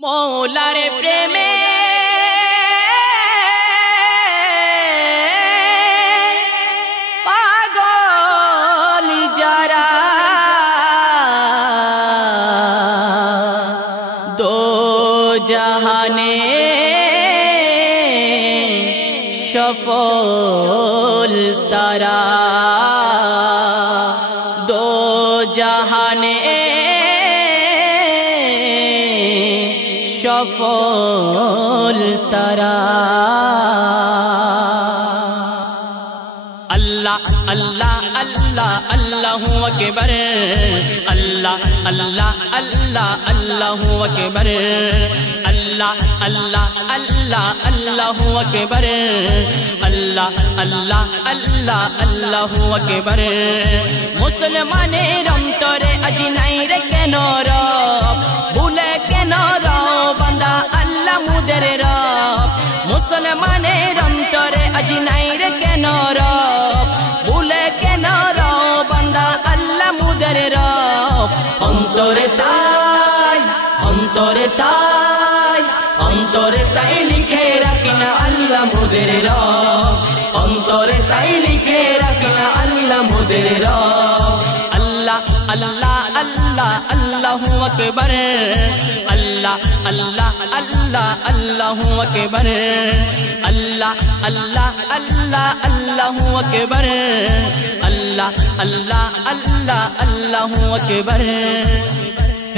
মৌলার প্রেমে পাগল যারা দো জাহানে সফল তারা দো জাহানে সফল তারা আল্লাহ আল্লাহ আল্লাহ আল্লাহু আকবার আল্লাহ আল্লাহ আল্লাহ আল্লাহু আকবার আল্লাহ আল্লাহ আল্লাহ আল্লাহু আকবার আল্লাহ আল্লাহ আল্লাহ আল্লাহু আকবার মুসলমানের অন্তরে আজ নাই রে কেন রব ভুলে কেন রব বান্দা আল্লাহ মুদের রব মুসলমানের অন্তরে আজ নাই রে কেন রব ভুলে কেন রব বান্দা আল্লাহ মুদের রব অন্তরে তাই অন্তরে তাই লিখে রাখিনা আল্লাহ মুদের রব অন্তরে তাই লিখে রাখিনা আল্লাহ মুদের রব আল্লাহ আল্লাহ আল্লাহ আল্লাহু আকবার আল্লাহ আল্লাহ আল্লাহ আল্লাহু আকবার আল্লাহ আল্লাহ আল্লাহ আল্লাহু আকবার আল্লাহ আল্লাহ আল্লাহ আল্লাহু আকবার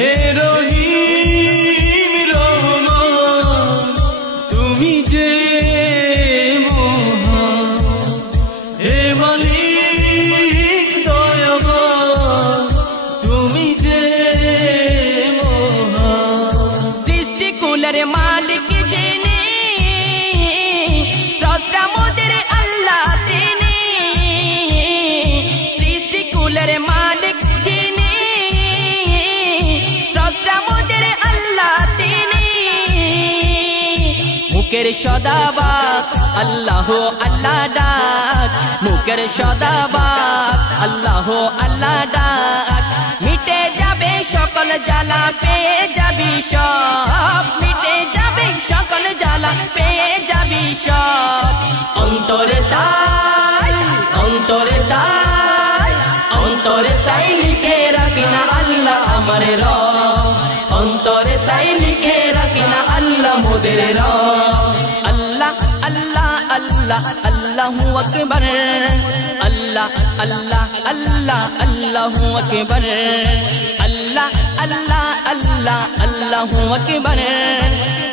হে রহিম রহমান তুমি যে মহান হে মালিক দয়াবান তুমি যে মহান সৃষ্টিকুলের মালিক যিনি স্রষ্টা মোদের আল্লাহ তিনি সৃষ্টিকুলের মালিক যিনি স্রষ্টা মোদের আল্লাহ তিনি মুখের সদাবাক আল্লাহ আল্লাহ ডাক মুখের সদাবাক আল্লাহ আল্লাহ ডাক মিটে যাবে সকল জ্বালা পেয়ে যাবি সব মিটে যাবে সকল জ্বালা পেয়ে যাবি সব অন্তরে তাই লিখে রাখিনা আল্লাহ আমার রব অন্তরে তাই লিখে রাখিনা আল্লাহ মোদের রব আল্লাহ আল্লাহ আল্লাহ আল্লাহু আকবার আল্লাহ আল্লাহ আল্লাহ আল্লাহু আকবার আল্লাহ আল্লাহ আল্লাহ আল্লাহু আকবার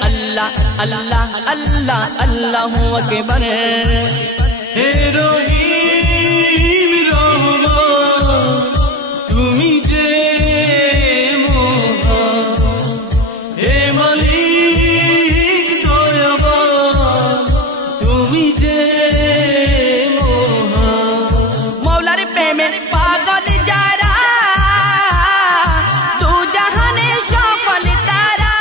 আল্লাহ আল্লাহ আল্লাহ আল্লাহু আকবার হে রহিম রহমান তুমি যে মহান হে মালিক দয়াবান তুমি যে মহান মৌলার প্রেমে পাগল যারা দু জাহানে সফল তারা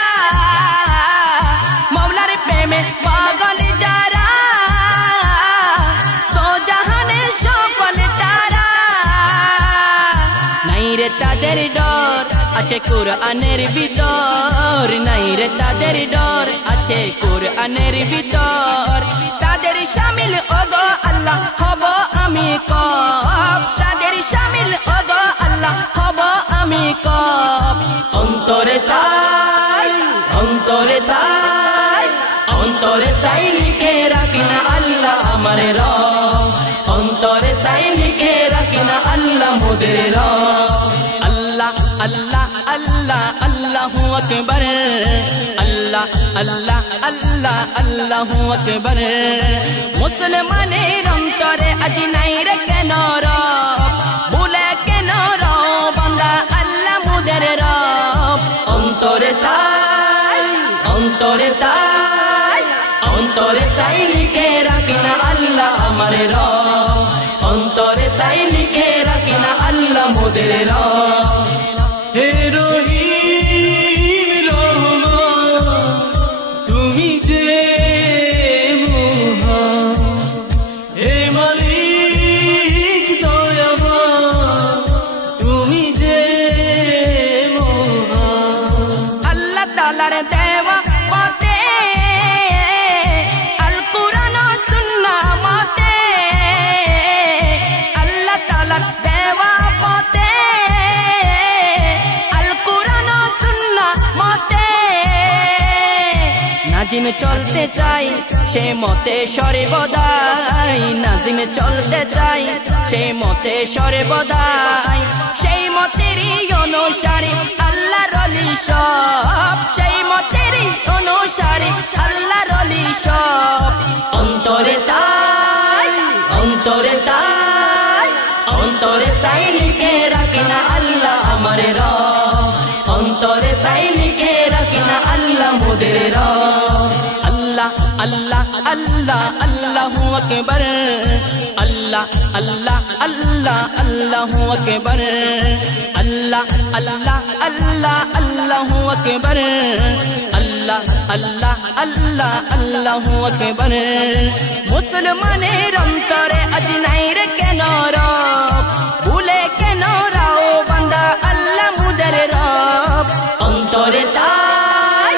মৌলার প্রেমে পাগল যারা দু জাহানে সফল তারা নাই রে তাদের ডর আছে কুরআনের ভিতর নাই রে তাদের ডর আছে কুরআনের ভিতর তাদের শামিল ওগো আল্লাহ হব আমি কব তাদের শামিল ওগো আল্লাহ হব আমি কব অন্তরে তাই লিখে রাখিনা আল্লাহ আমার রব অন্তরে তাই লিখে রাখিনা আল্লাহ মোদের রব আল্লাহ আল্লাহ আল্লাহ আল্লাহু আকবার আল্লাহ আল্লাহ আল্লাহ আল্লাহু আকবার মুসলমানের অন্তরে আজ নাই রে কেন রব ভুলে কেন রব বান্দা আল্লাহ মুদের রব অন্তরে তাই লিখে রাখিনা আল্লাহ আমার রব অন্তরে তাই লিখে রাখিনা আল্লাহ মোদের রব হে রহিম রহমান তুমি যে মহান হে মালিক দয়াবান তুমি যে মহান আল্লাহ তাআলার দেওয়া পথে, আল কুরআন ও সুন্নাহ মতে, আল্লাহ তাআলা দেওয়া পথে, আল কুরআন ও সুন্নাহ মতে নাজিম চলতে চাই সে মতে সর্বদাই, নাজিম চলতে চাই সে মতে সর্বদাই, সেই মতেরই অনুসারী আল্লাহর ওলি সব, সেই মতেরই অনুসারী আল্লাহর ওলি সব। অন্তরে তাই, অন্তরে তাই, অন্তরে তাই লিখে রাখি না আল্লাহ আমার রব, অন্তরে তাই লিখে রাখি না আল্লাহ মোদের রব। আল্লাহ আল্লাহ আল্লাহ আল্লাহু আকবার, আল্লাহ আল্লাহ আল্লাহ আল্লাহু আকবার, আল্লাহ আল্লাহ আল্লাহ আল্লাহু আকবার, আল্লাহ আল্লাহ আল্লাহ আল্লাহু আকবার। মুসলমানের অন্তরে আজ নাই রে কেন রব, ভুলে কেন রাও বান্দা আল্লাহ মুদের রব। অন্তরে তাই,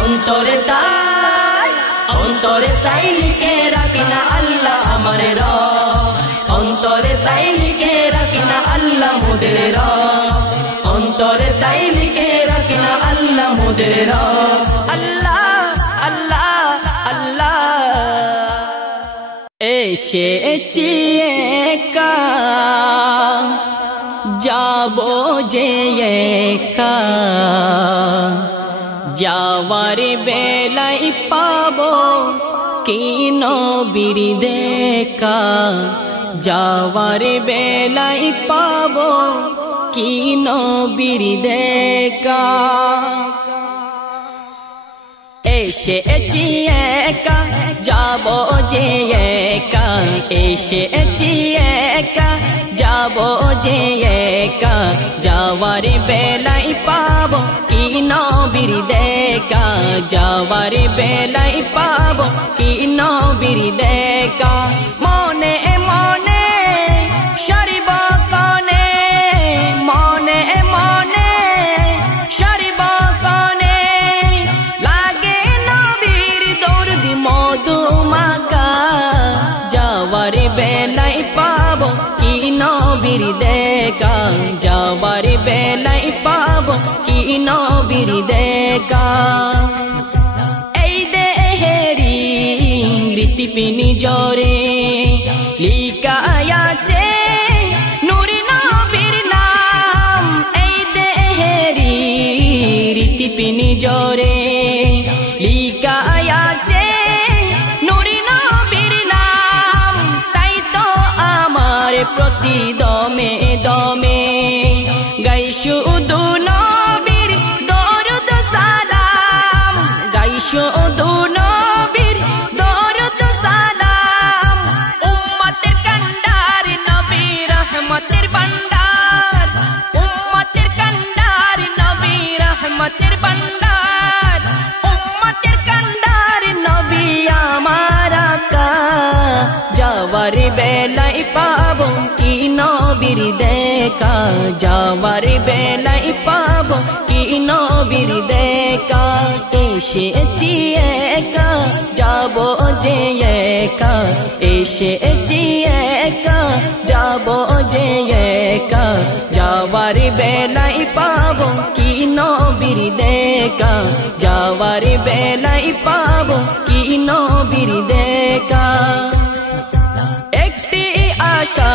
অন্তরে তাই, অন্তরে তাই লিখে রাখি না আল্লাহ আমার রব, অন্তরে তাই লিখে রাখি না আল্লাহ মোদের রব, অন্তরে তাই লিখে রাখি না আল্লাহ মোদের রব। আল্লাহ আল্লাহ আল্লাহ এসেছি একা, যাবো যে একা, যাওয়ার বেলায় পাবো কি নবীর দেখা, যাওয়ার বেলায় পাবো কি নবীর দেখা। এসেছি একা, যাবো যে একা, এসেছি একা, যাবো যে একা, যাওয়ার বেলায় পাবো কি নবীর দেখা, যাওয়ার বেলায় পাবো কি নবীর দেখা। মনে মনে সরিব কনে, মনে মনে সরিব কনে, লাগে নবীর দরদ মধুমাখা, যাওয়ার বেলায় পাবো কি নবীর দেখা, যাওয়ার বেলায় পাবো কি নবীর দেখা। এই দেহেরি রীতিপিনি জরে লিখা আছে নূরে নবীর নাম, এই দেহেরি রীতিপিনি জরে লিখা আছে নূরে নবীর নাম। তাই তো আমার প্রতি দমে দমে গাই শুধু নবীর দরুদ সালাম, গাই শুধু নবীর দরুদ সালাম। উম্মতের কান্ডার নবী রহমতের ভান্ডার, উম্মতের কান্ডার নবী রহমতের ভান্ডার, উম্মতের কান্ডার নবী আমার আকা, যাওয়ার বেলায় পাবো কি নবীর দেখা, যাওয়ার বেলায় পাবো কি নবীর দেখা। এসেছি একা, যাবো যে একা, এসেছি একা, যাবো যে একা, যাওয়ার বেলায় পাবো কি নবীর দেখা, যাওয়ার বেলায় পাবো কি নবীর দেখা। একটি আশা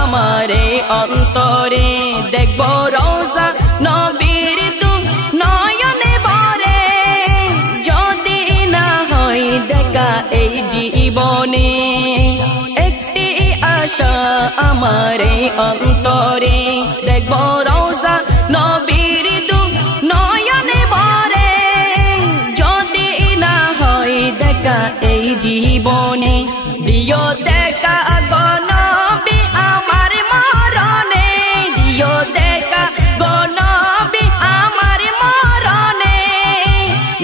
আমারে অন্তরে, দেখবো রোজা নবীর দু নয়নে ভরে, যদি না হয় দেখা এই জীবনে। একটি আশা আমারে অন্তরে, দেখবো রোজা নবীর দু নয়নে ভরে, যদি না হয় দেখা এই জীবনে। দিও দেখা গো নবী আমার মরণে, দিও দেখা গো নবী আমার মরণে।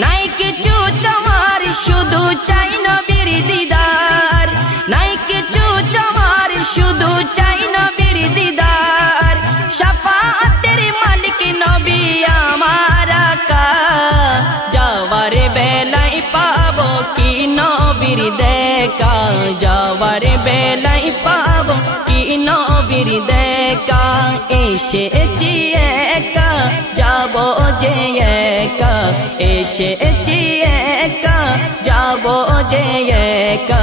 নাই কিছু চাওয়ার শুধু চাই নবীর দিদার, নাই কিছু চাওয়ার শুধু চাই নবীর দিদার। শাফাআতের মালিক নবী আমার আকা, যাওয়ার বেলাই পাবো কি নবীর দেখা, যাওয়ার বেলাই পাবো কি নবীর দেখা। এসেছি একা যাবো যে একা, এসেছি একা যাবো যে একা,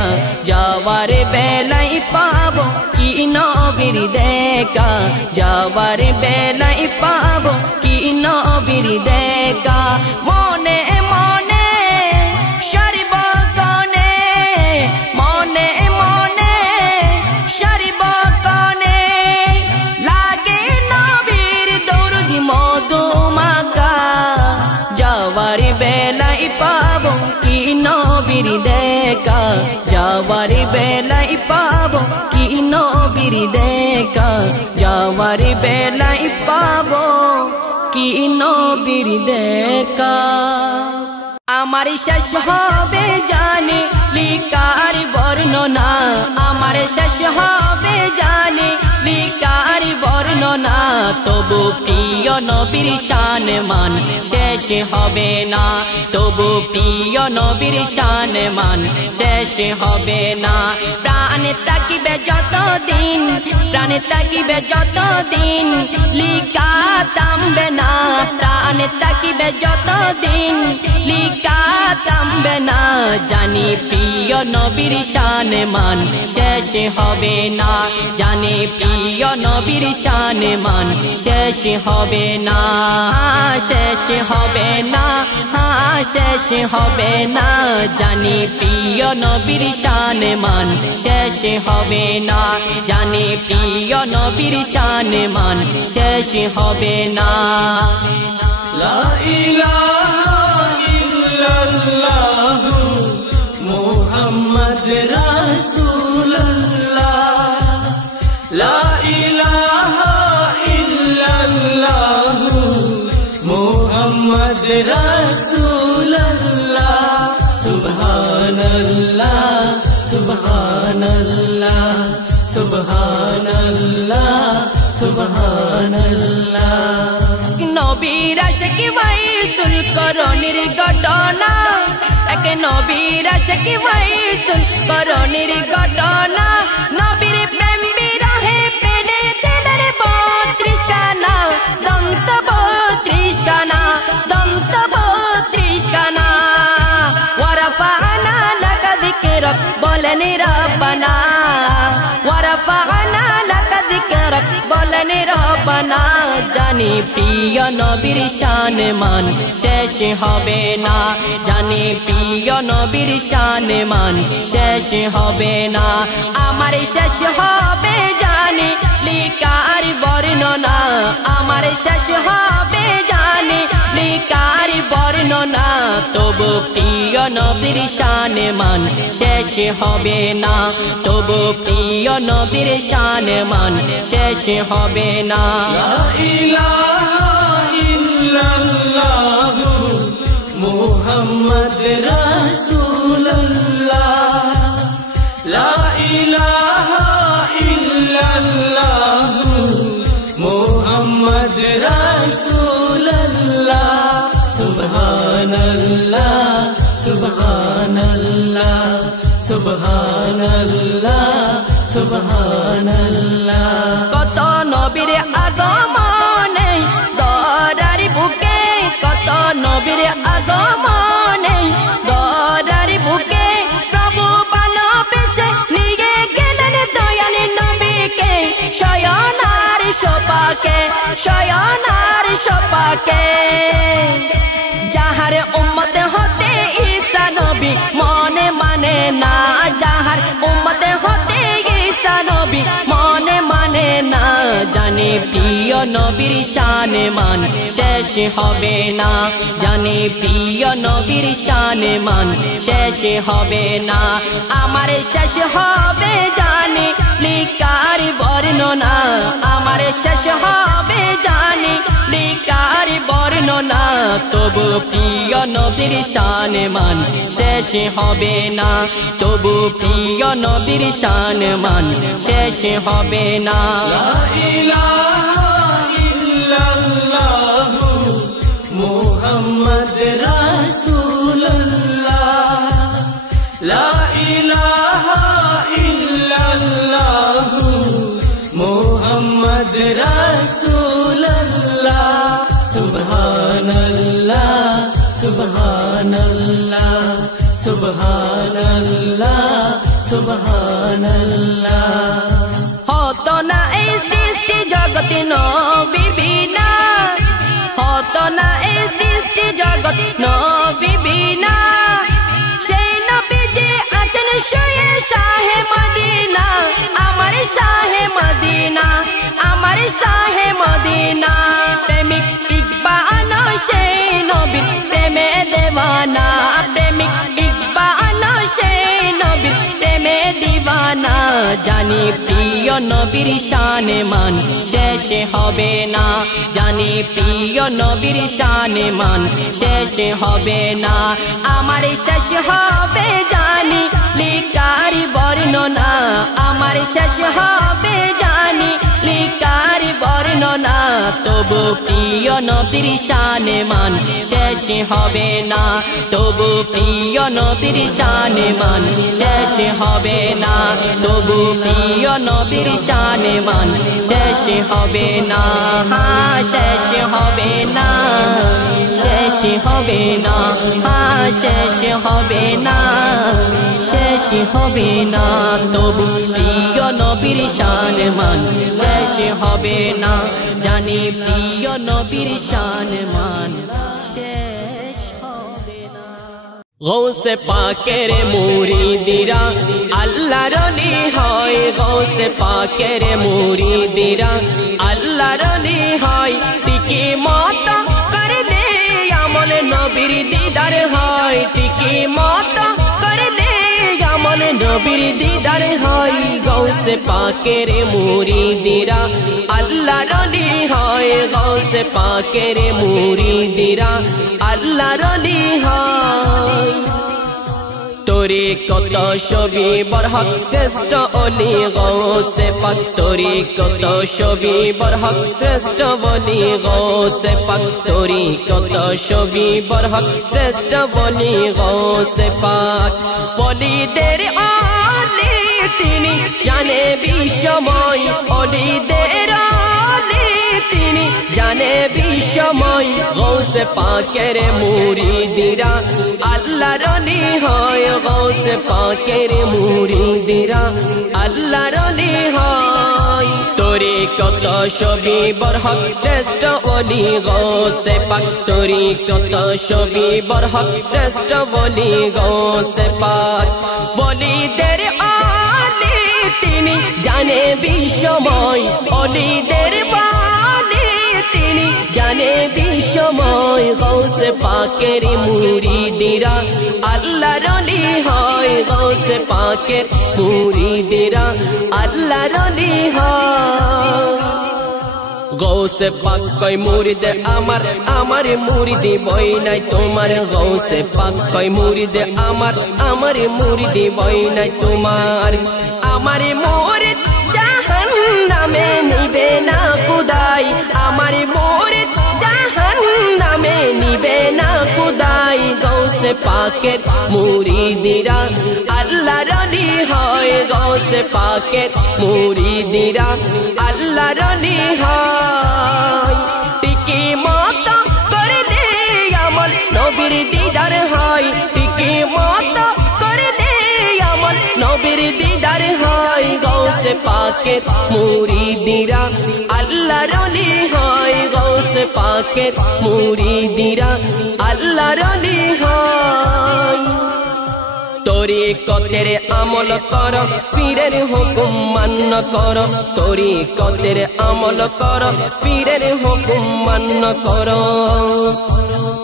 যাওয়ার বেলাই পাবো কি নবীর দেখা, যাওয়ার বেলাই পাবো কি নবীর দেখা। মনে মনে সারিব কনে, মনে মনে সারিব কনে, লাগে নবীর দরুদ মধুমাখা, যাওয়ার বেলাই পাবো কি নবীর দেখা, যাওয়ার বেলাই পাবো কি নবীর দেখা, যাওয়ার বেলাই পাবো কি নবীর দেখা। আমার শেষ হবে জানে লিকার বর্ণনা, আমার শেষ হবে জানে লিকার বর্ণনা, তবু প্রিয় নবীর শান মান শেষ হবে না, তবু প্রিয় নবীর শান মান শেষ হবে না। প্রাণ তাকিবে যতদিন, প্রাণ তাকিবে যতদিন লিকা থামবে না, প্রাণ তাকিবে যতদিন লিকা থামবে না। জানি প্রিয় নবীর শান মান শেষ হবে না, জানি প্রিয় নবীর শান মান শেষ হবে না, শেষ হবে না, শেষ হবে না। জানি প্রিয় নবীর শান মান শেষ হবে না, জানি প্রিয় নবীর শান মান শেষ হবে না। লা ইলাহা ইল্লাল্লাহু মুহাম্মদ রাসূলুল্লাহ, লা ইলাহা ইল্লাল্লাহু মুহাম্মদ রাসূলুল্লাহ। সুবহানাল্লাহ সুবহানাল্লাহ সুবহানাল্লাহ সুবহানাল্লাহ। নবীর আশিক ওয়াইসুল করণীর ঘটনা, এক নবীর আশিক ওয়াইসুল করণীর ঘটনা, নবীর প্রেম বিরহে পেড়ে দিলের 32 খানা, দন্ত 32 খানা, দন্ত 32 খানা। ওয়ারাফানা লাকা যিকরাক বলেন রব্বানা, ওয়ারাফানা লাকা যিকরাক বলেন রব্বানা। জানি প্রিয় নবীর শান মান শেষ হবে না, জানি প্রিয় নবীর শান মান শেষ হবে না। আমার শেষ হবে জানি লিকার বর্ণনা, আমার শেষ হবে জানি লিকার বর্ণনা, তবু প্রিয় নবীর শান মান শেষ হবে না, তবু প্রিয় নবীর শান মান শেষ হবে না। লা ইলাহা ইল্লাল্লাহু মুহাম্মদ রাসূলুল্লাহ, লা ইলাহা ইল্লাল্লাহু মুহাম্মদ রাসূলুল্লাহ। সুবহানাল্লাহ সুবহানাল্লাহ সুবহানাল্লাহ সুবহানাল্লাহ। কত নবীর আগমনে দরার বুকে, কত নবীর আগমনে দরার বুকে, প্রভু ভালোবেসে নিয়ে গেলেন দয়াল নবীকে, শয়নার সোপাকে, শয়নার সোপাকে। যাহার উম্মত হতে ঈসা নবী মনে মানে না, যাহার উম্মত হতে ঈসা নবী মনে মানে না। জানি প্রিয় নবীর শান মান শেষ হবে না, জানি প্রিয় নবীর শান মান শেষ হবে না। আমার শেষ হবে জানি লিকার বর্ণনা, আমার শেষ হবে জানি লিকার বর্ণনা, তবু প্রিয় নবীর শান মান শেষ হবে না, তবু প্রিয় নবীর শান মান শেষ হবে না। লা ইলাহা ইল্লাল্লাহু মুহাম্মদ রাসূলুল্লাহ, রাসূলুল্লাহ সুবহানাল্লাহ সুবহানাল্লাহ সুবহানাল্লাহ সুবহানাল্লাহ হতো না এই সৃষ্টি জগতে নবী বিনা হতো না এই সৃষ্টি জগৎ নবী বিনা সেই নবী যে আছেন শুয়ে শাহে মদিনা আমার শাহে মদিনা আমার শাহে মদিনা প্রেমিক ইকবাল সেই নবীর প্রেমে দেওয়ানা প্রেমিক ইকবাল সেই নবীর প্রেমে দিওয়ানা জানি প্রিয় নবীর শানে মান শেষ হবে না জানি প্রিয় নবীর শানে মান শেষ হবে না আমার শেষ হবে জানি লিকার বর্ণনা আমার শেষ হবে জানি লিকার বর্ণনা তবু প্রিয় নবীর শানে মান শেষ হবে না তবু প্রিয় নবীর শানে মান শেষ হবে না তবু প্রিয় নবীর শানে মান শেষ হবে না শেষ হবে না শেষ হবে না শেষ হবে না শেষ হবে না তবু প্রিয় নবীর শানে মান শেষ হবে না জানি প্রিয় নবীর শানে মান শেষ হবে না গৌসে পাকের মুরিদিরা আল্লাহর ওলি হয় গৌসে পাকের মুরিদিরা আল্লাহর ওলি হয় টিকি মত করলে আমল নবীর দিদার হয় টিকি মত করলে আমল নবীর দিদার হয় গৌসে পাকের মুরিদিরা আল্লাহর ওলি হয় গৌসে পাকের মুরিদিরা আল্লাহর ওলি হয় তোরে কত ছবি বরহক শ্রেষ্ঠ ওলি গৌসে পাক তোরে কত ছবি বরহক শ্রেষ্ঠ ওলি গৌসে পাক তোরে কত ছবি বরহক শ্রেষ্ঠ ওলি গৌসে পাক ওলিদের ওলি তিনি জানে বিশ্বময় ওলিদের ওলি তিনি জানে বিশ্বময় গৌসে পাকের মুরিদিরা আল্লাহর ওলি হয় গৌসে পাকের মুরিদিরা আল্লাহর ওলি হয় তোরে কত ছবি বরহক শ্রেষ্ঠ ওলি গৌসে পাক তোরে কত ছবি বরহক শ্রেষ্ঠ ওলি গৌসে পাক ওলিদের ওলি তিনি জানে বিশ্বময় ওলিদের তিনি জানে বিশ্বময় গৌসে পাকের মুরিদিরা আল্লাহর ওলি হয় গৌসে পাকের মুরিদিরা আল্লাহর ওলি হয় গৌসে পাক কই মুরিদ আমার আমার মুরিদি বই নাই তোমার গৌসে পাক কই মুরিদ আমার আমার মুরিদি বই নাই তোমার আমার মুরিদ জাহান্নামে নিবে না খুদাই আমার মুরিদ জাহান্নামে নিবে না খুদাই গৌসে পাকের মুরিদিরা আল্লাহর ওলি হয় গৌসে পাকের মুরিদিরা আল্লাহর ওলি হয় টিকি মত করলে আমল নবীর দিদার হয় টিকি মত করলে আমল নবীর দিদার হয় গৌসে পাকের মুরিদিরা আল্লাহর ওলি হয় গৌসে পাকের মুরিদিরা আল্লাহর ওলি হয় তোরে কতের আমল কর পীরের হুকুম মান্য কর তোরে কতের আমল কর পীরের হুকুম মান্য কর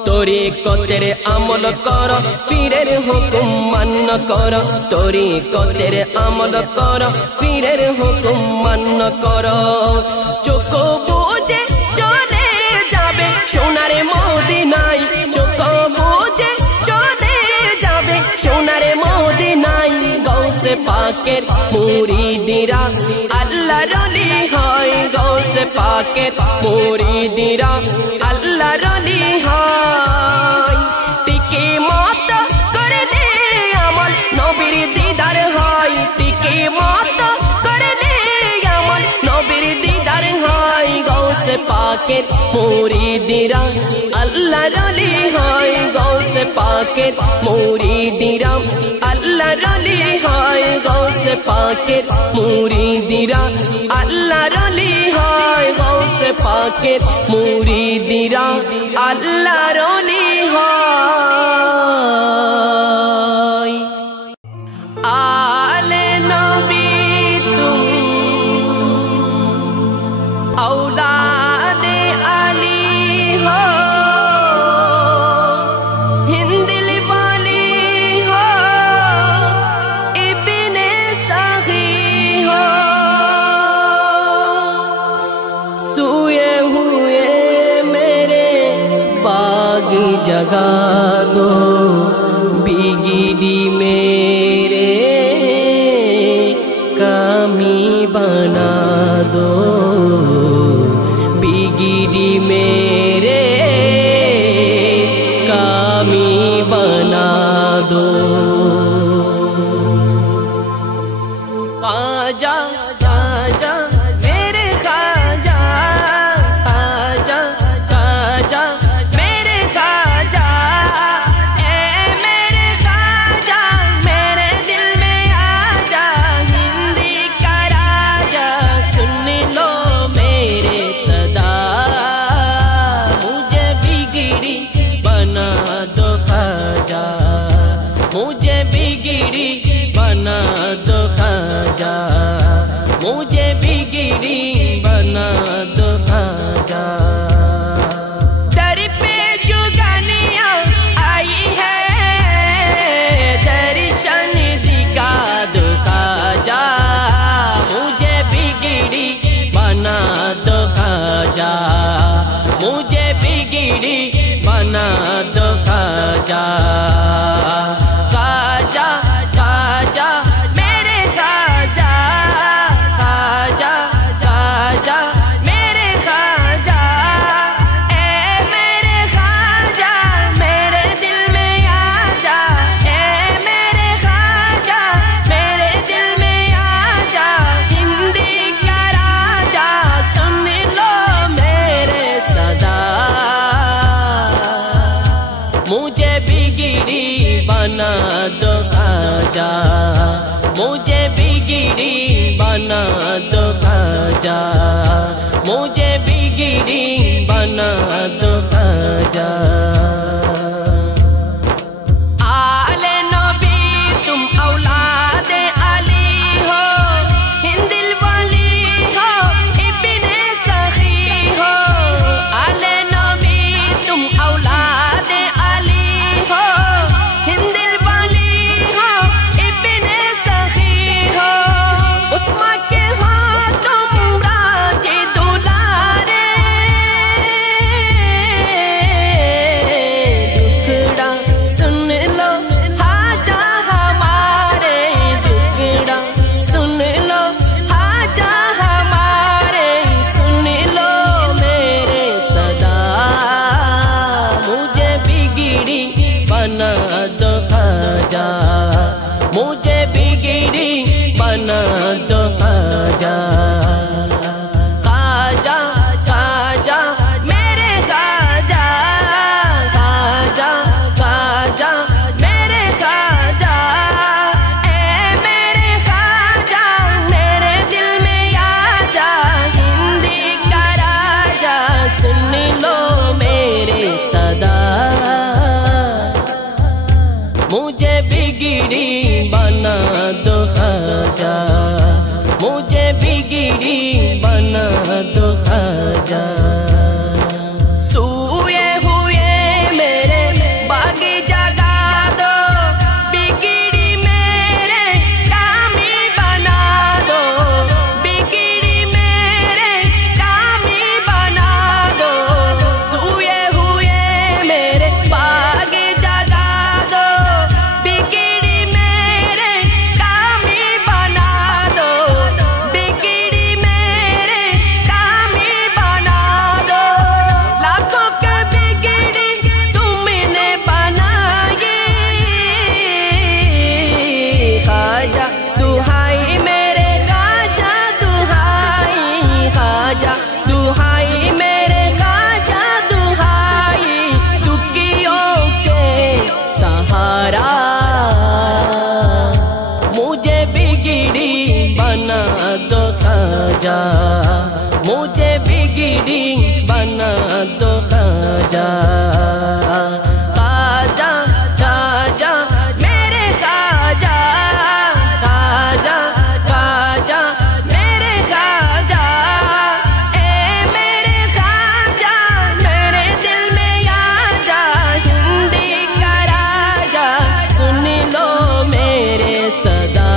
তোরে কতের আমল কর পীরের হুকুম মান্য কর তোরে কতের আমল কর পীরের হুকুম মান্য কর চোখ বুঝে চলে যাবে সোনার মদিনায় চোখ বুঝে চলে যাবে সোনার মদিনায় গৌসে পাকের মুরিদিরা আল্লাহর ওলি হয় গৌসে পাকের মুরিদিরা আল্লাহর ওলি হয় টিকি মত করলে আমল নবীর দিদার হয় টিকি মত করলে আমল নবীর দিদার হয় পাকের মুরিদিরা আল্লাহর ওলি হয় গৌসে পাকের মুরিদিরা আল্লাহর ওলি হয় গৌসে পাকের মুরিদিরা আল্লাহর ওলি হয় গৌসে পাকের মুরিদিরা আল্লাহর ওলি হয় आले नबी तुम औलादे अली हो हिंदिल वाली हो इब्ने सखी हो सोए हुए मेरे बाग जगा दो बिगड़ी मेरे कामी बना दो बिगड़ी मेरे कामी बना दो आजा आजा मेरे खाजा आजा आजा मेरे खाजा मुझे बिगड़ी बना दो खाजा मुझे बिगड़ी बना दो खाजा दर पे जुगानियाँ आई है दर्शन दिखा दो खाजा मुझे बिगड़ी बना दो खाजा मुझे बिगड़ी बना दो खाजा खाजा खाजा मेरे खाजा खाजा खाजा मेरे खाजा ए मेरे खाजा मेरे दिल में आजा ए मेरे खाजा मेरे दिल में आजा हिंदी का राजा सुन लो मेरे सदा मुझे बिगड़ी बना दो खाजा मुझे बिगड़ी बना दो खाजा मुझे बिगड़ी बना दो खाजा आले नबी तुम औलादे अली हो हिंदिल वाली हो इब्ने सखी हो आले नबी तुम औलादे अली हो हिंदिल वाली हो इब्ने सखी हो उस्मा के हो तुम राजे दुलारे दुखड़ा सुन लो हाजा हमारे दुखड़ा सुन लो हाजा हमारे सुन लो मेरे सदा मुझे बिगड़ी बना दो खाजा मुझे बिगड़ी बना दो खाजा खाजा खाजा मेरे खाजा खाजा खाजा मेरे खाजा ए मेरे खाजा मेरे दिल में आजा हिंदी का राजा सुन लो मेरे सदा मुझे बिगड़ी बना दो खाजा मुझे बिगड़ी बना दो खाजा सोए हुए मेरे बागी जगा दो बिगड़ी मेरे कामी बना दो बिगड़ी मेरे कामी बना दो सोए हुए मेरे बागी जगा दो बिगड़ी मेरे कामी बना दो बिगड़ी मेरे कामी बना दो लाखों के बिगड़ी तुमने बनाई खाजा दुहाई मेरे खाजा दुहाई खाजा दुहाई मेरे तुम्हारा, मुझे बिगड़ी बना दो ख्वाजा, मुझे बिगड़ी बना दो ख्वाजा। ख्वाजा ख्वाजा मेरे ख्वाजा, ख्वाजा ख्वाजा मेरे ख्वाजा, ए मेरे ख्वाजा मेरे दिल में आ जा, हिंदी का राजा सुन लो मेरे सदा,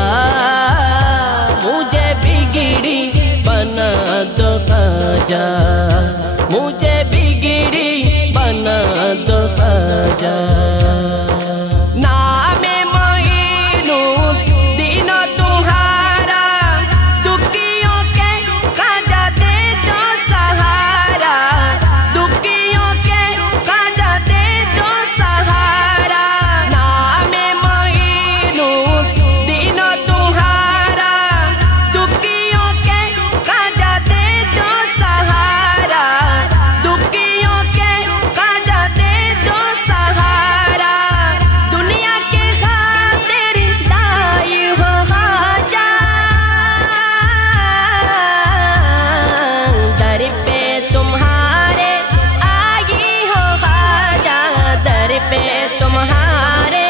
मुझे बिगड़ी बना दो ख्वाजा, मुझे बिगड़ी बना दो ख्वाजा। नामे मोइनुद्दीन तुम्हारा, दुखियों के ख्वाजा दे दो सहारा, दुखियों के ख्वाजा दे दो सहारा। नामे मोइनुद्दीन तुम्हारा, दुखियों के ख्वाजा दे दो सहारा, दुखियों के ख्वाजा दे दो सहारा। दुनिया के खातिर दाई हो ख्वाजा, दर पे तुम्हारे आई हो ख्वाजा, दर पे तुम्हारे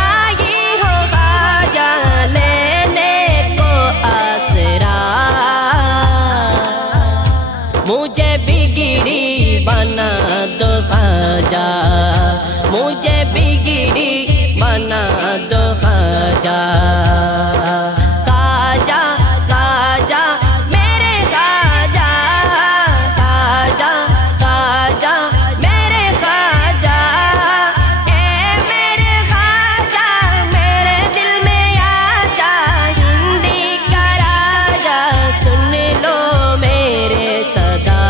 आई हो ख्वाजा, लेने को आसरा, मुझे बिगड़ी बना दो ख्वाजा, मुझे बिगड़ी बना दो ख्वाजा। ख्वाजा ख्वाजा मेरे ख्वाजा, ख्वाजा ख्वाजा मेरे ख्वाजा, ए मेरे ख्वाजा मेरे दिल में आ जा, हिंदी का राजा सुन लो मेरे सदा,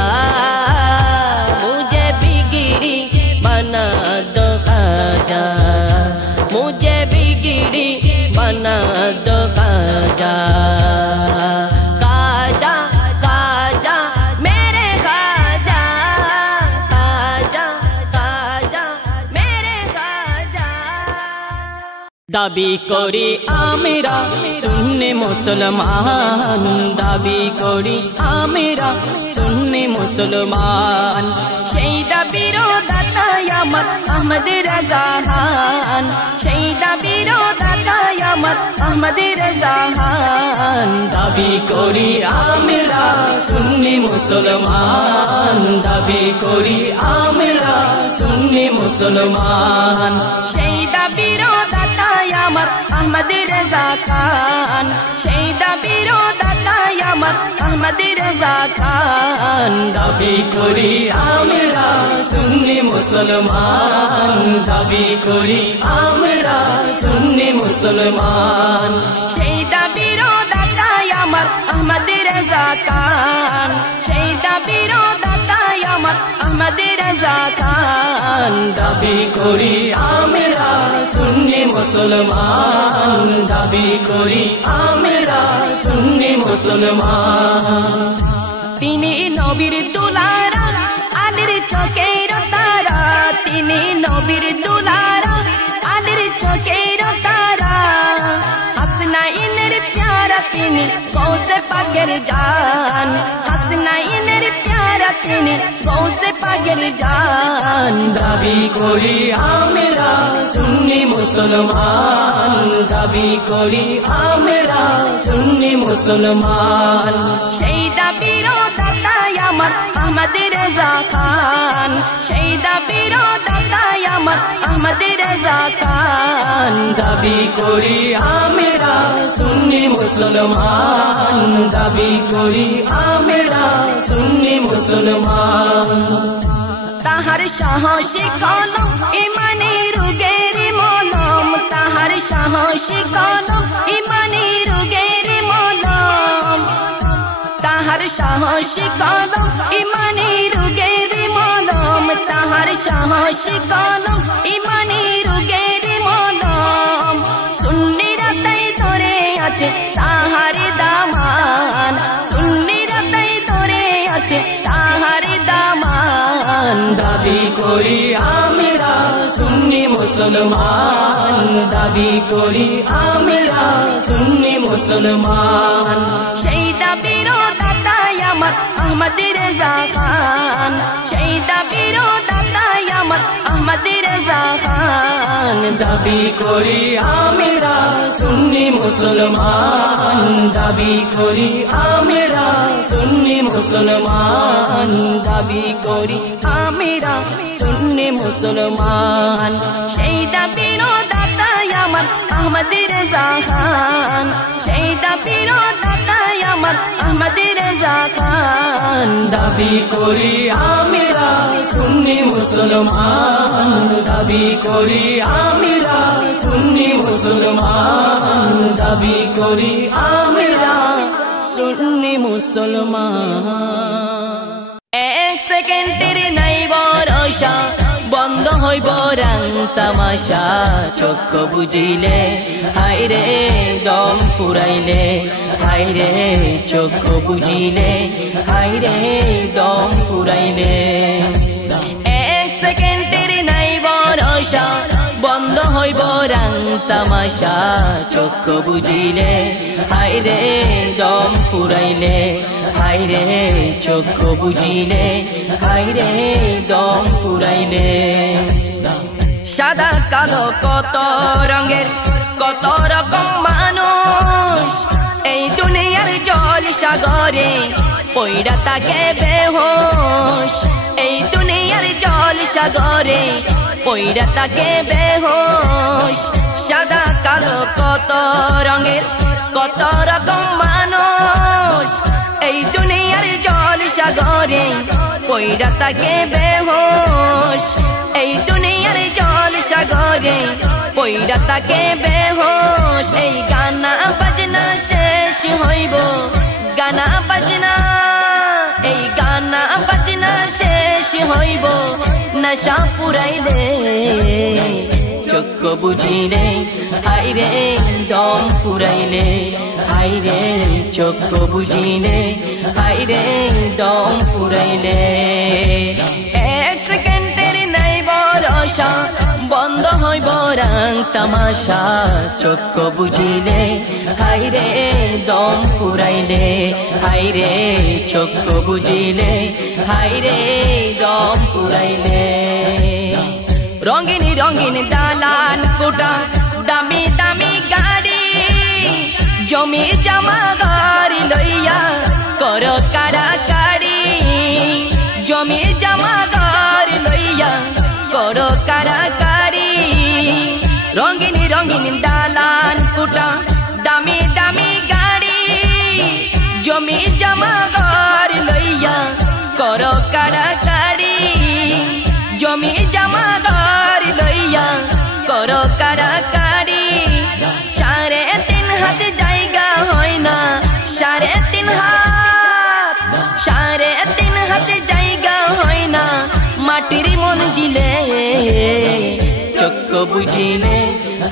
मुझे बिगड़ी बना दो ख्वाजा, मुझे बिगड़ी बना दो ख्वाजा। ख्वाजा ख्वाजा मेरे ख्वाजा, ख्वाजा ख्वाजा मेरे ख्वाजा। दाबी करी आमेरा सुन्नी मुसलमान, दाबी करी आमेरा सुन्नी मुसलमान, সেই দাবির দাতাই আমার আহমদ রেজা খান, সেই দাবির দাতাই আমার আহমদ রেজা খান। দাবি করি আমরা সুন্নি মুসলমান, দাবি করি আমরা সুন্নি মুসলমান, সেই দাবির দাতাই আমার আহমদ রেজা খান, সেই দাবির দাতাই আমার আহমদ রেজা খান। দাবি করি আমরা সুন্নি মুসলমান, দাবি করি আমরা সুন্নি মুসলমান, সেই দাবির দাতাই আমার আহমদ রেজা খান, সেই দাবির দাতাই আমার আহমদ রেজা খান। দাবি করি আমরা সুন্নি মুসলমান, দাবি করি আমরা সুন্নি মুসলমান। তিনি নবীর দুলারা আলীর চোখের তারা, তিনি নবীর দুলারা আলীর চোখের তারা, হাসনাইনের প্যারা তিনি গৌসে পাকের জান, হাসনাইনের প্যারা তিনি গৌসে পাকের জান। দাবি করি আমরা সুন্নি মুসলমান, দাবি করি আমরা সুন্নি মুসলমান, সেই দাবির দাতাই আমার আহমদ রেজা খান, সেই দাবির দাতাই আমার আহমদ রেজা খান। দাবি করি আমরা সুন্নি মুসলমান, দাবি করি আমরা সুন্নি মুসলমান। তাহার সাহসী কলম ইমানি রুগের মলম, তাহার সাহসী কলম ইমানি রুগের মলম, তাহার সাহসী কলম ইমানি রুগের মলম, তাহার সাহসী কলম ইমানি রুগের মলম। সুন্নিরা তাই ধরে আছে তাহার দামান, সুন্নিরা তাই ধরে আছে তাহার দামান। দাবি করি আমরা সুন্নি মুসলমান, দাবি করি আমরা সুন্নি মুসলমান। সেই দাবির দাতাই আমার আহমদ রেজা খান, সেই দাবির দাতাই আমার আহমদ রেজা খান। দাবি করি আমরা সুন্নি মুসলমান, দাবি করি আমরা সুন্নি মুসলমান, দাবি করি আমরা সুন্নি মুসলমান। সেই দাবির দাতাই আমার আহমদ রেজা খান, সেই দাবির দাতাই আমার আহমদ রেজা খান। দাবি করি আমরা সুন্নি মুসলমান, দাবি করি আমরা সুন্নি মুসলমান, দাবি করি আমরা সুন্নি মুসলমান। এক সেকেন্ডের নাই ভরসা, বন্ধ হইব রং তামাশা। চক্ষু বুঝিলে হায়রে দম ফুরাইলে, হায়রে চক্ষু বুঝিলে হায়রে দম ফুরাইলে। এক সেকেন্ডের নাই ভরসা, বন্ধ হইব রং তামাশা। চক্ষু বুঝিলে হায়রে দম ফুরাইলে, হায়রে চক্ষু বুঝিলে হায়রে দম ফুরাইলে। সাদা কালো কত রঙের কত রকম মানুষ, এই দুনিয়ার জল সাগরে পইড়া তাকে বেহোশ। এই দুনিয়ার জল সাগরে পইড়া তাকে বেহোশ। সাদা কালো কত রঙের কত রকম মানুষ, এই দুনিয়ার জল সাগরে পইড়া তাকে বেহোশ। এই দুনিয়ার জল সাগরে পইড়া তাকে বেহোশ। এই গানা বাজনা শেষ হইব, গানা বাজনা, এই গানা বাজনা শেষ হইব নশা পুরাইলে। চক্ষু বুঝিলে হায়রে দম ফুরাইলে, হায়রে চক্ষু বুঝিলে হায়রে দম ফুরাইলে। এক সেকেন্ডের নাই ভরসা, বন্ধ হইব রং তামাশা। চক্ষু বুঝিলে হায়রে দম ফুরাইলে, হায়রে চক্ষু বুঝিলে হায়রে দম ফুরাইলে। রঙিন রঙিন দালান কোটা, দামি দামি গাড়ি, জমি জমা গাড়ি লইয়া কর কাড়াকাড়ি। জমি জমা গাড়ি লইয়া কর কাড়াকাড়ি। রঙিন রঙিন দালান কোটা, দামি দামি গাড়ি, জমি জমা গাড়ি লইয়া কর কাড়াকাড়ি। জমি জমা গাড়ি লইয়া কর কাড়াকাড়ি। 3.5 হাত জায়গা হয় না, 3.5 হাত, 3.5 হাত জায়গা হয় না মাটির মন জিলে। চক্ষু বুঝিলে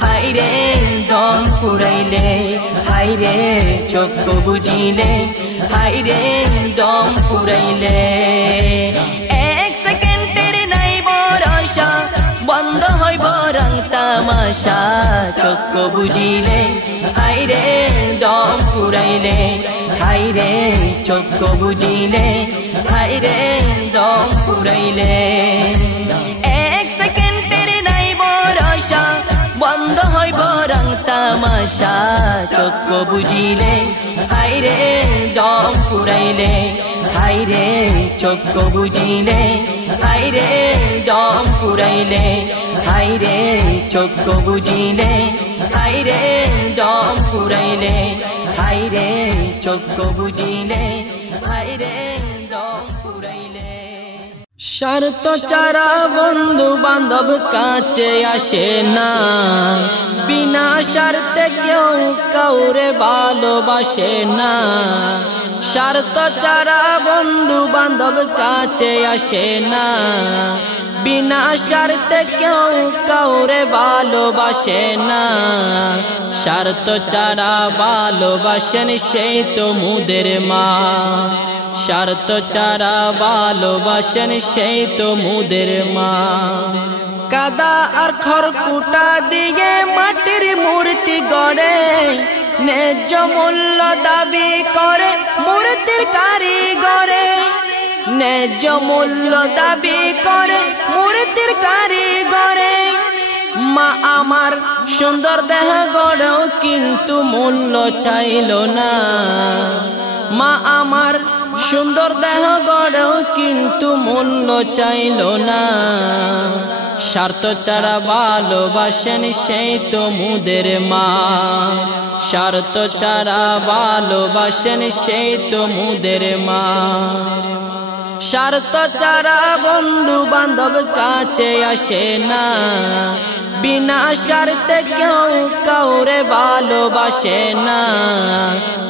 হায়রে দম ফুরাইলে, হায়রে চক্ষু বুঝিলে হায়রে দম ফুরাইলে। এক সেকেন্ডের নাই ভরসা, বন্ধ হইব রং তামাশা। চক্ষু বুঝিলে হায়রে দম ফুরাইলে, হায়রে চক্ষু বুঝিলে হায়রে দম ফুরাইলে। এক সেকেন্ডের নাই ভরসা, বন্ধ হইব রং তামাশা। চক্ষু বুঝিলে হায়রে দম ফুরাইলে, হায়রে চক্ষু বুঝিলে হায়রে দম ফুরাইলে, হায়রে চক্ষু বুঝিলে হায়রে দম ফুরাইলে, হায়রে চক্ষু বুঝিলে হায়রে দম ফুরাইলে। স্বার্থ ছাড়া বন্ধু বান্ধব কাছে আসে না, বিনা স্বার্থে কেউ কাউরে ভালোবাসে না। স্বার্থ ছাড়া বন্ধু বান্ধব কাছে আসে না, বিনা স্বার্থে কেউ কাউরে ভালোবাসে না। স্বার্থ ছাড়া ভালোবাসেন সেই তো মুদের মা, স্বার্থ ছাড়া ভালোবাসেন সেই তো মুদের মা। কাদা আর খড়কুটা দিয়ে মাটির মূর্তি গড়ে ন্যায্য মূল্য দাবি করে মূর্তির কারিগরে ন্যায্য মূল্য দাবি করে মূর্তির কারিগরে মা আমার সুন্দর দেহ গড়েও কিন্তু মূল্য চাইল না মা আমার সুন্দর দেহ গড়েও কিন্তু মূল্য চাইল না স্বার্থ ছাড়া ভালোবাসেন সেই তো মুদের মা স্বার্থ ছাড়া ভালোবাসেন সেই তো মুদের মা স্বার্থ ছাড়া বন্ধু বান্ধব কাছে আসে না বিনা স্বার্থে কেউ কাউরে ভালোবাসে না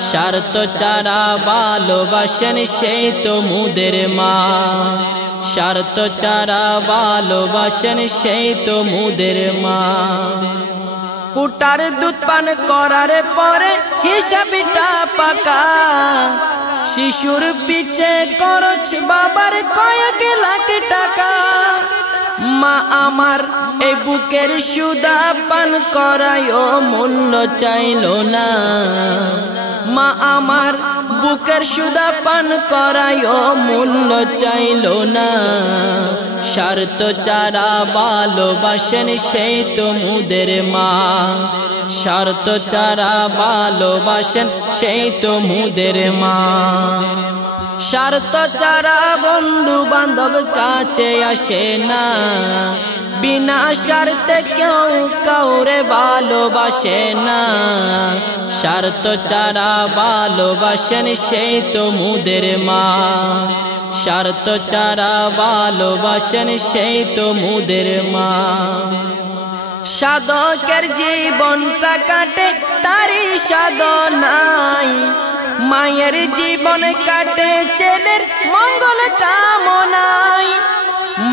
স্বার্থ ছাড়া ভালোবাসেন সেই তো মুদের মা স্বার্থ ছাড়া ভালোবাসেন সেই তো মুদের মা কুটার দুধ পান করার পরে হিসাবটা পাকা শিশুর পিছে খরচ বাবার কয়েক লাখ টাকা মা আমার এই বুকের সুধা পান করায়ও মূল্য চাইল না মা আমার বুকের সুধা পান করায়ও মূল্য চাইল না স্বার্থ ছাড়া ভালোবাসেন সেই তো মুদের মা স্বার্থ ছাড়া ভালোবাসেন সেই তো মুদের মা স্বার্থ ছাড়া বন্ধু বান্ধব কাছে আসে না বিনা স্বার্থে কেউ কাউরে ভালোবাসে না স্বার্থ ছাড়া ভালোবাসেন সেই তো মুদের মা স্বার্থ ছাড়া ভালোবাসেন সেই তো মুদের মা সাধকের জীবনটা কাটে তারই সাধনাই মায়ের জীবন কাটে ছেলের মঙ্গল কামনাই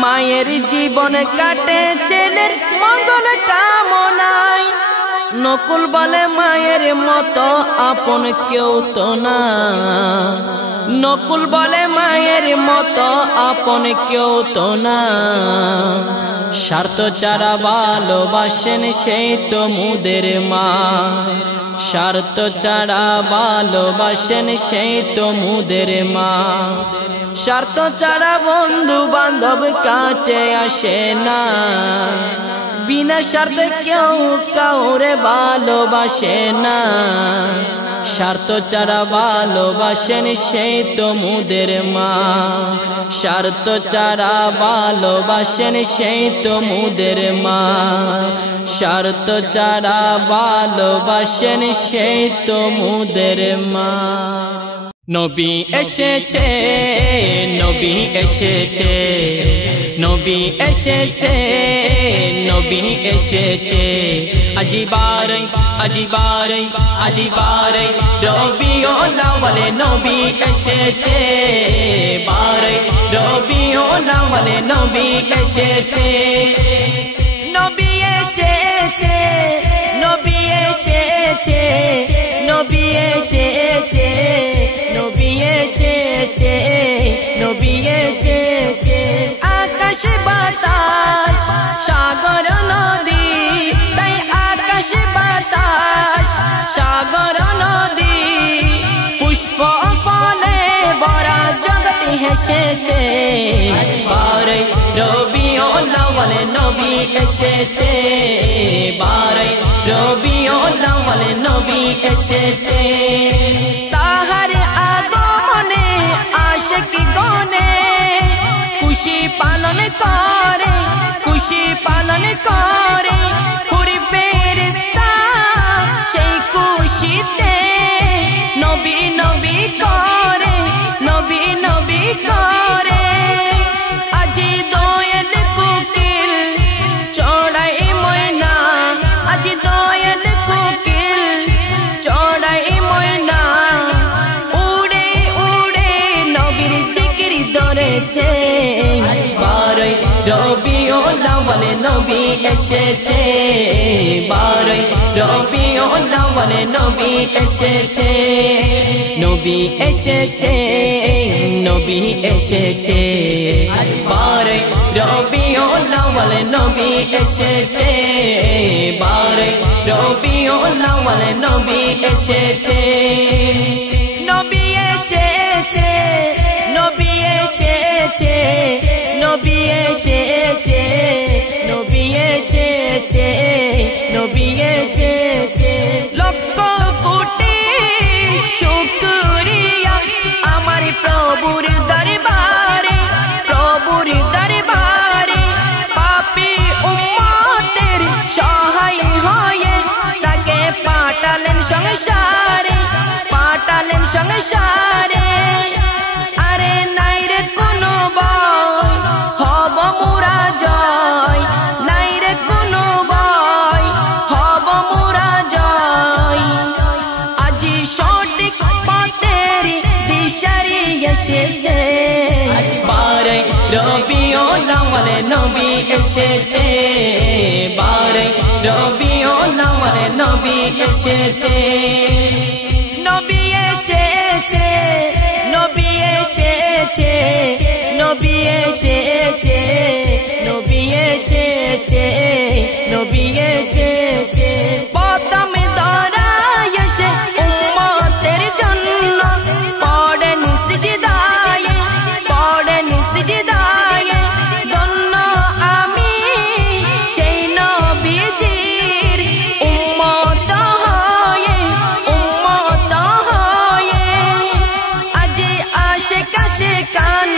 মায়ের জীবন কাটে ছেলের মঙ্গল কামনাই নকুল বলে মায়ের মতো আপন কেউ তো না নকুল বলে মায়ের মতো আপন কেউ তো না স্বার্থ ছাড়া ভালোবাসেন সেই তো মুদের মা স্বার্থ ছাড়া ভালোবাসেন সেই তো মুদের মা স্বার্থ ছাড়া বন্ধু বান্ধব কাছে আসে না বিনা স্বার্থে কেউ কাউরে ভালোবাসে না স্বার্থ ছাড়া ভালোবাসেন সেই তো মুদের মা স্বার্থ ছাড়া ভালোবাসেন সেই তো মুদের মা স্বার্থ ছাড়া ভালোবাসেন সেই তো মুদের মা নবী এসেছে নবী এসেছে নবী এসেছে নবী এসেছে আজিবারে আজিবারে আজিবারে রবিউল আউয়ালে নবী এসেছে বারে রবিউল আউয়ালে নবী এসেছে নবী এসেছে নবী এসেছে নবী এসেছে নবী এসেছে নবী এসেছে আকাশ বাতাস সাগর নদী তাই আকাশ বাতাস সাগর নদী পুষ্প ফলে ভরা জগৎ হেসেছে বারে রবিউল আউয়ালে নবী এসেছে বারে রবিউল আউয়ালে নবী এসেছে তাহার আগমনে আশিক গনে খুশি পালন করে খুশি পালন করে পুরি ফেরেশতা সেই খুশিতে নবী নবী করে নবী নবী করে আজি দয়াল কোকিল চড়াই ময়না আজি দয়াল কোকিল চড়াই ময়না উড়ে উড়ে নবীর জিকির ধরেছে বারে রবিউল আউয়ালে নবী এসেছে বারে রবিউল আউয়ালে লাওয়ালে নবী এসেছে, নবী এসেছে, নবী এসেছে। বারে রবিউল আউয়াল নবী এসেছে, বারে রবিউল আউয়াল নবী এসেছে, নবী এসেছে, নবী এসেছে, নবী এসেছে, নবী এসেছে, নবী এসেছে। লক্ষ কোটি শুকরিয়া আমার প্রভুর দরবারে, প্রভুর দরবারে পাপী উম্মতের সহায় হয়ে তাকে পাঠালেন সংসারে, পাঠালেন সংসারে। আরে নাই রে কোনো ভয়, হব মোরা জয়, নাই রে কোনো ভয়, হব মোরা জয়। আজি সঠিক পথের দিশারি এসেছে, বারে রবিউল আউয়াল নবী এসেছে, বারে রবিউল আউয়াল নবী এসেছে, নবী এসেছে, নবী এসেছে, নবী এসেছে, নবী এসেছে, নবী এসেছে। প্রথম ধরায় এসে উম্মতের জন্য পড়েন সিজদায়ে, পড়েন সিজদায়ে। ধন্য আমি সেই নবীজির উম্মত হয়ে, উম্মত হয়ে। আজি আশিক আশিকান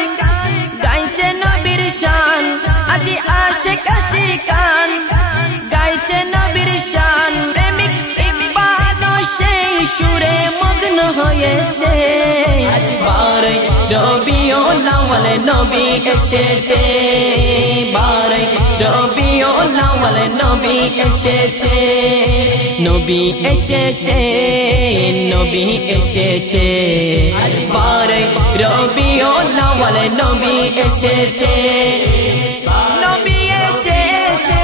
গাইছে নবীর শান, আজি আশিক আশিকান গাইছে নবীর শান। প্রেমিক ইকবাল সেই সুরে মগ্ন হয়েছে, বারে রবিউল আউয়াল নবী এসেছে, বারে রবিউল আউয়াল নবী এসেছে, নবী এসেছে, নবী এসেছে, বারে রবিউল আউয়াল নবী এসেছে, নবী এসেছে,